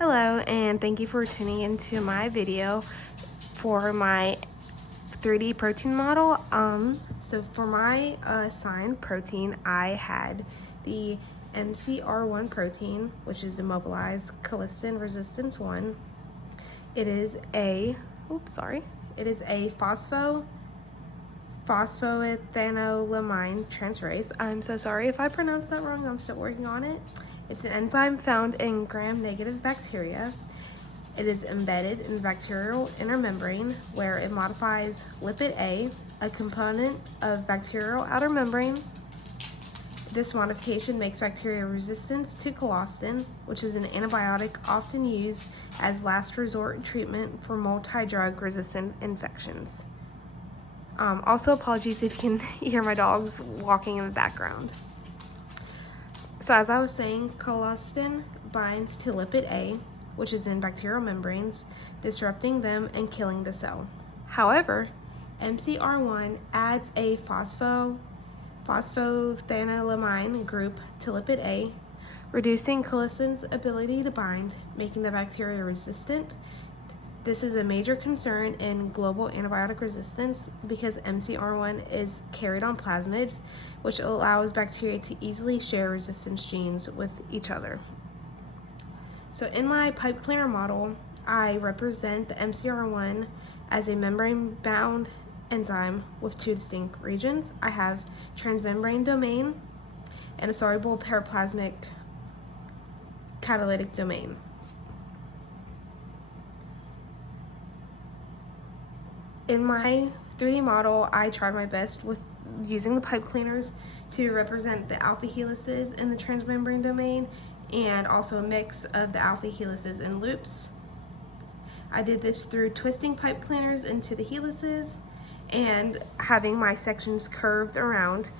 Hello, and thank you for tuning into my video for my 3D protein model. So for my assigned protein, I had the MCR1 protein, which is immobilized colistin resistance 1. It is a phosphoroethanolamine transferase. I'm so sorry if I pronounced that wrong. I'm still working on it. It's an enzyme found in gram-negative bacteria. It is embedded in the bacterial inner membrane where it modifies lipid A, a component of bacterial outer membrane. This modification makes bacteria resistant to colistin, which is an antibiotic often used as last resort treatment for multi-drug resistant infections. Also, apologies if you can hear my dogs walking in the background. So as I was saying, colistin binds to lipid A, which is in bacterial membranes, disrupting them and killing the cell. However, MCR1 adds a phosphoroethanolamine group to lipid A, reducing colistin's ability to bind, making the bacteria resistant. This is a major concern in global antibiotic resistance because MCR1 is carried on plasmids, which allows bacteria to easily share resistance genes with each other. So in my pipe cleaner model, I represent the MCR1 as a membrane-bound enzyme with two distinct regions. I have transmembrane domain and a soluble periplasmic catalytic domain. In my 3D model, I tried my best with using the pipe cleaners to represent the alpha helices in the transmembrane domain and also a mix of the alpha helices and loops. I did this through twisting pipe cleaners into the helices and having my sections curved around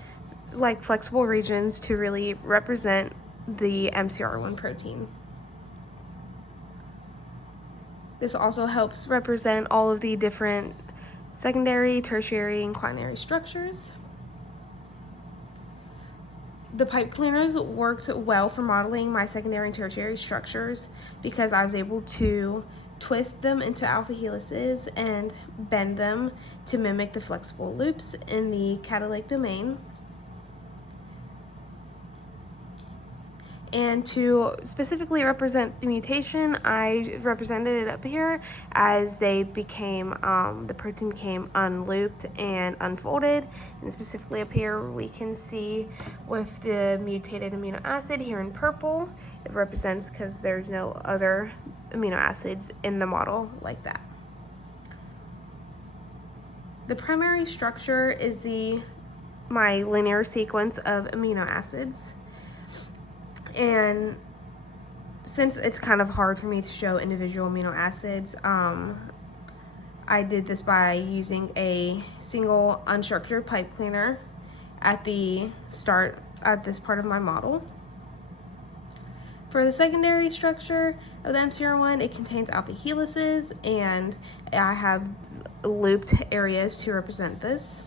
like flexible regions to really represent the MCR1 protein. This also helps represent all of the different secondary, tertiary, and quaternary structures. The pipe cleaners worked well for modeling my secondary and tertiary structures because I was able to twist them into alpha helices and bend them to mimic the flexible loops in the catalytic domain. And to specifically represent the mutation, I represented it up here as they became, the protein became unlooped and unfolded. And specifically up here, we can see with the mutated amino acid here in purple, it represents because there's no other amino acids in the model like that. The primary structure is my linear sequence of amino acids. And since it's kind of hard for me to show individual amino acids, I did this by using a single unstructured pipe cleaner at the start at this part of my model. For the secondary structure of the MCR1, it contains alpha helices, and I have looped areas to represent this.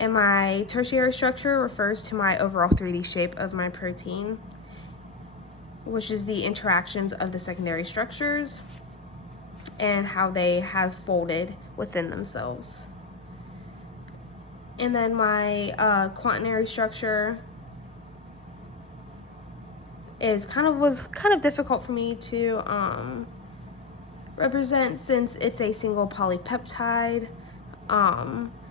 And my tertiary structure refers to my overall 3D shape of my protein, which is the interactions of the secondary structures and how they have folded within themselves. And then my quaternary structure was kind of difficult for me to represent since it's a single polypeptide.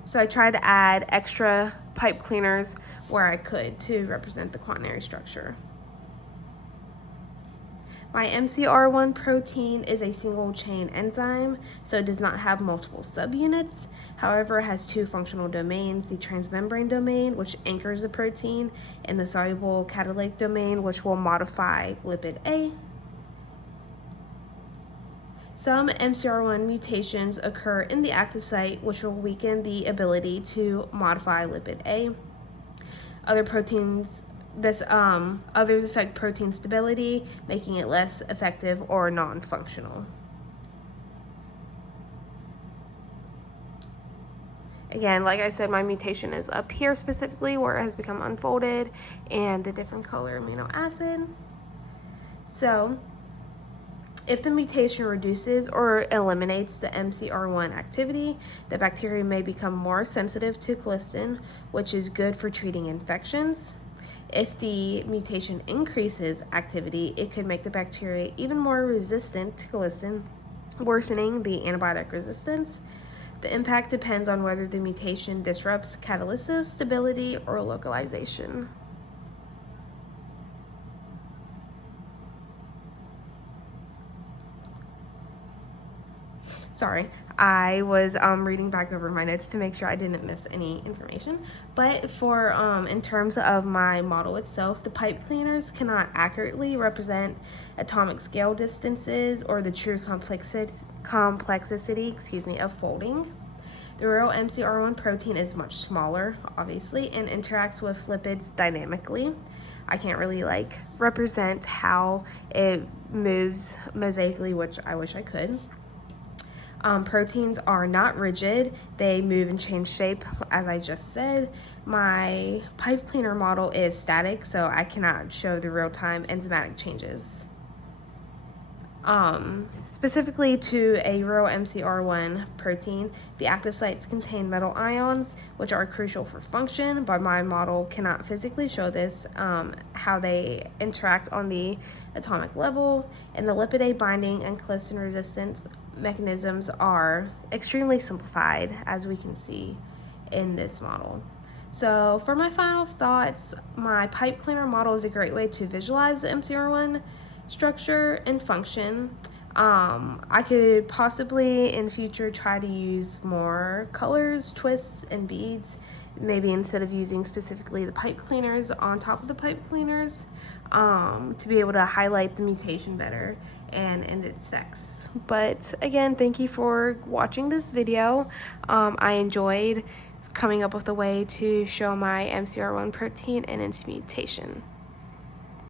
So I tried to add extra pipe cleaners where I could to represent the quaternary structure. My MCR1 protein is a single chain enzyme, so it does not have multiple subunits. However, it has two functional domains, the transmembrane domain, which anchors the protein, and the soluble catalytic domain, which will modify lipid A. Some MCR1 mutations occur in the active site, which will weaken the ability to modify lipid A. Others affect protein stability, making it less effective or non-functional. Again, like I said, my mutation is up here specifically where it has become unfolded and the different color amino acid. So if the mutation reduces or eliminates the MCR1 activity, the bacteria may become more sensitive to colistin, which is good for treating infections. If the mutation increases activity, it could make the bacteria even more resistant to colistin, worsening the antibiotic resistance. The impact depends on whether the mutation disrupts catalysis, stability, or localization. Sorry, I was reading back over my notes to make sure I didn't miss any information. But for in terms of my model itself, the pipe cleaners cannot accurately represent atomic scale distances or the true complexity of folding. The real MCR1 protein is much smaller, obviously, and interacts with lipids dynamically. I can't really represent how it moves mosaically, which I wish I could. Proteins are not rigid. They move and change shape, as I just said. My pipe cleaner model is static, so I cannot show the real-time enzymatic changes. Specifically to a real MCR1 protein, the active sites contain metal ions, which are crucial for function, but my model cannot physically show this, how they interact on the atomic level, and the lipid A binding and colistin resistance mechanisms are extremely simplified, as we can see in this model. So for my final thoughts, my pipe cleaner model is a great way to visualize the MCR1 structure and function. I could possibly in future try to use more colors, twists, and beads, maybe instead of using specifically the pipe cleaners on top of the pipe cleaners, to be able to highlight the mutation better and its effects. But again, thank you for watching this video. I enjoyed coming up with a way to show my MCR1 protein and its mutation.